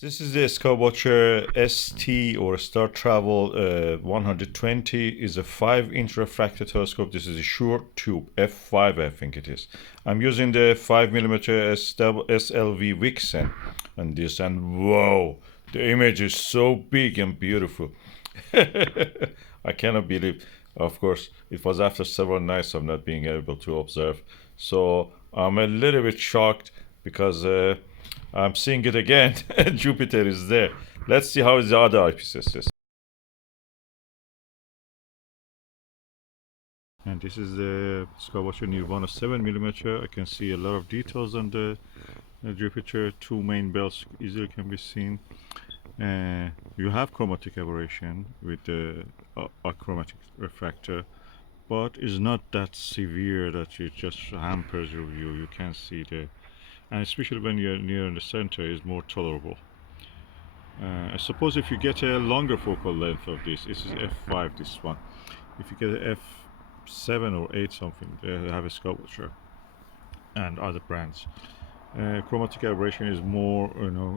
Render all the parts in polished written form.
This is the Skywatcher ST or Startravel 120 is a 5-inch refractor telescope. This is a short tube, f5 I think it is. I'm using the 5mm SLV Vixen on this, and whoa, the image is so big and beautiful. I cannot believe. Of course, it was after several nights of not being able to observe. So I'm a little bit shocked because I'm seeing it again. Jupiter is there. Let's see how the other eyepieces is. And this is the Skywatcher Nirvana 7mm. I can see a lot of details on the Jupiter. Two main bells easily can be seen. You have chromatic aberration with the achromatic refractor, but it's not that severe that it just hampers your view. You can see the, and especially when you're near in the center, is more tolerable. I suppose if you get a longer focal length of this is f5, this one. If you get a f7 or 8 something, they have a Skywatcher and other brands. Chromatic aberration is more,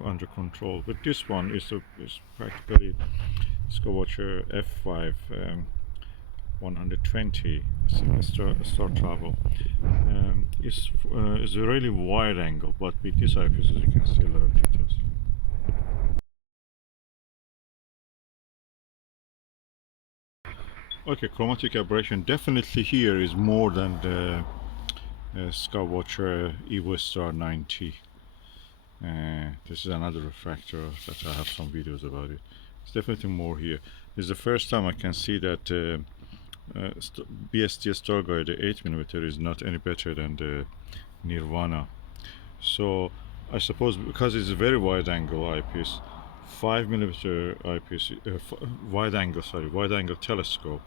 under control. But this one is practically Skywatcher f5 120 Startravel. It's a really wide angle, but with this eyepiece you can see a lot of details. Okay, chromatic aberration definitely here is more than the Skywatcher EVO Star 90. This is another refractor that I have some videos about it. It's definitely more here. This is the first time I can see that BST Starguider 8mm is not any better than the Nirvana. So I suppose because it's a very wide angle eyepiece, 5mm eyepiece, wide angle telescope,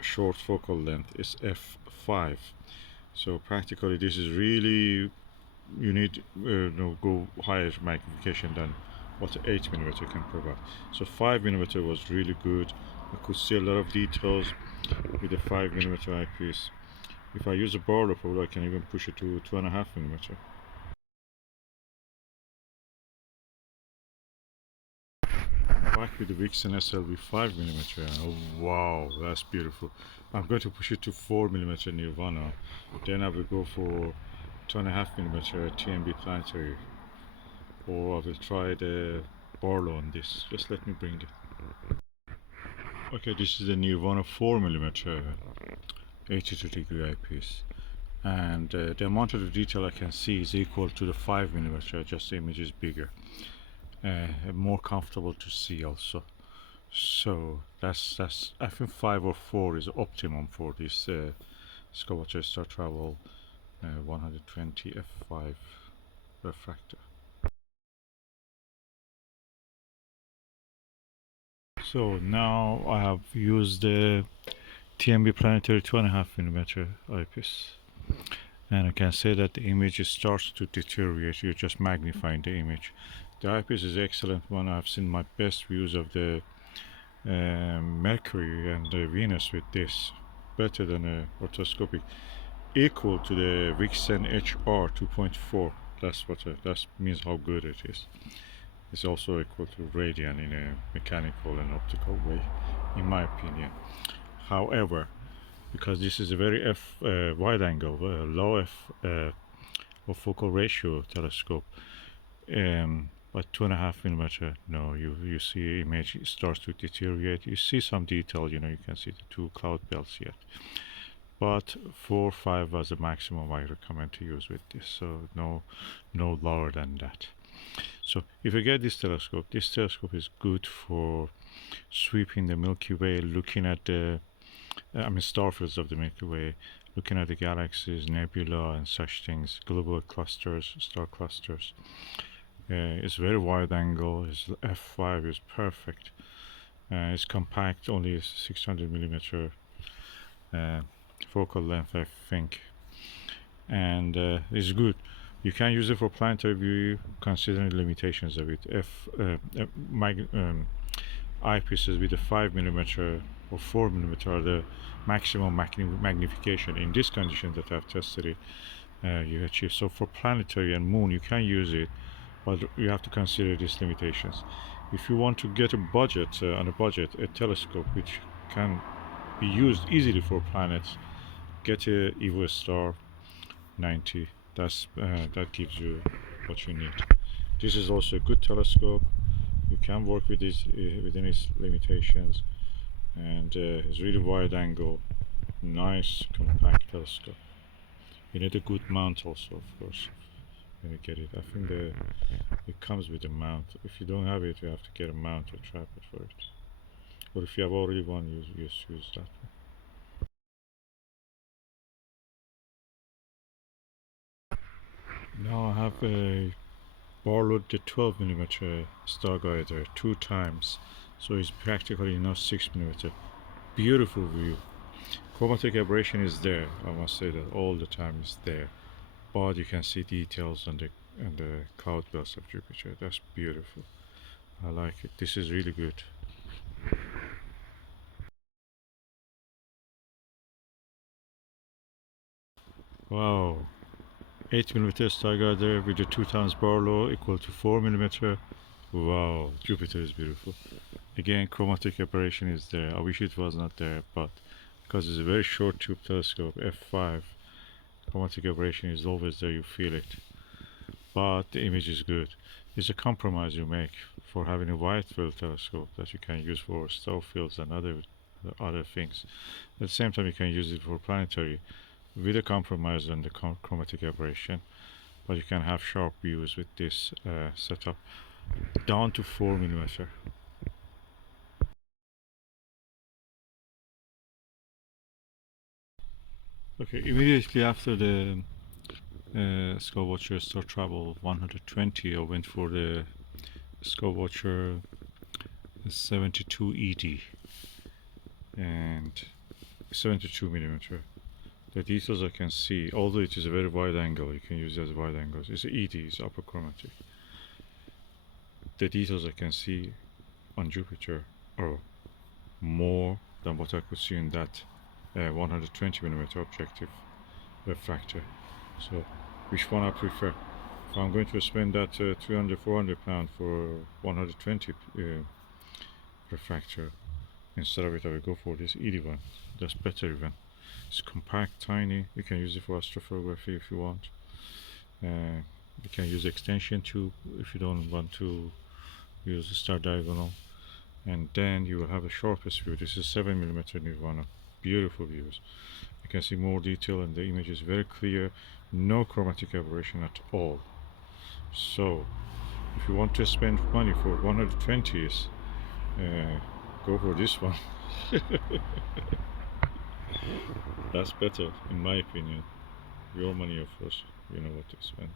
short focal length is f5. So practically this is really, you need go higher magnification than what 8mm can provide. So 5mm was really good. I could see a lot of details with the 5mm eyepiece. If I use a Barlow, probably I can even push it to 2.5mm. Back with the Vixen SLV 5mm. Oh, wow, that's beautiful. I'm going to push it to 4mm Nirvana. Then I will go for 2.5mm TMB Planetary, or I will try the Barlow on this. Just let me bring it. Okay, this is the Nirvana 4mm 82-degree eyepiece, and the amount of the detail I can see is equal to the 5mm, just the image is bigger. More comfortable to see also. So that's I think 5 or 4 is optimum for this Skywatcher Startravel 120 f5 refractor. So now I have used the TMB Planetary 2.5mm eyepiece, and I can say that the image starts to deteriorate. You're just magnifying the image. The eyepiece is excellent one. I've seen my best views of the Mercury and the Venus with this, better than a orthoscopic, equal to the Vixen HR 2.4. That means how good it is. It's also equal to Radian in a mechanical and optical way, in my opinion. However, because this is a very wide angle, low or focal ratio telescope, but 2.5mm, no, you see image starts to deteriorate. You see some detail, you can see the two cloud belts yet. But 4 or 5 was the maximum I recommend to use with this, so no lower than that. So if you get this telescope is good for sweeping the Milky Way, looking at the starfields of the Milky Way, looking at the galaxies, nebula and such things, global clusters, star clusters. It's very wide angle. Its f5 is perfect. It's compact, only 600mm focal length, I think, and it's good. You can use it for planetary view, considering the limitations of it. Eyepieces with a 5mm or 4mm are the maximum magnification in this condition that I've tested it. You achieve. So for planetary and moon, you can use it, but you have to consider these limitations. If you want to get a budget, on a budget, a telescope which can be used easily for planets, get a EVO Star 90. That gives you what you need. This is also a good telescope. You can work with this within its limitations, and it's really wide angle, nice compact telescope. You need a good mount also, of course, when you get it. I think it comes with a mount. If you don't have it, you have to get a mount or tripod for it. Or if you have already one, use that one. Now I have a Barlow the 12mm Starguider 2 times, so it's practically not 6mm. Beautiful view. Chromatic aberration is there, I must say that all the time is there, but you can see details on the cloud belts of Jupiter. That's beautiful. I like it. This is really good. Wow, 8mm Starguider with the 2 times Barlow equal to 4mm. Wow, Jupiter is beautiful. Again, chromatic aberration is there. I wish it was not there, but because it's a very short tube telescope, f5, chromatic aberration is always there, you feel it. But the image is good. It's a compromise you make for having a wide field telescope that you can use for star fields and other things. At the same time, you can use it for planetary with a compromise on the chromatic aberration, but you can have sharp views with this setup down to 4mm. Okay, immediately after the Skywatcher Startravel 120, I went for the Skywatcher 72 ED and 72mm. The details I can see, although it is a very wide angle, you can use it as wide angles. It's ED, it's apochromatic. The details I can see on Jupiter are more than what I could see in that 120mm objective refractor. So which one I prefer? If I'm going to spend that 300-400 pound for 120 refractor, instead of it I will go for this ED one. That's better even. It's compact, tiny. You can use it for astrophotography if you want. You can use extension tube if you don't want to use the star diagonal, and then you will have the sharpest view. This is 7mm Nirvana. Beautiful views. You can see more detail, and the image is very clear. No chromatic aberration at all. So if you want to spend money for 120s, go for this one. That's better in my opinion. Your money, of course, you know what to spend.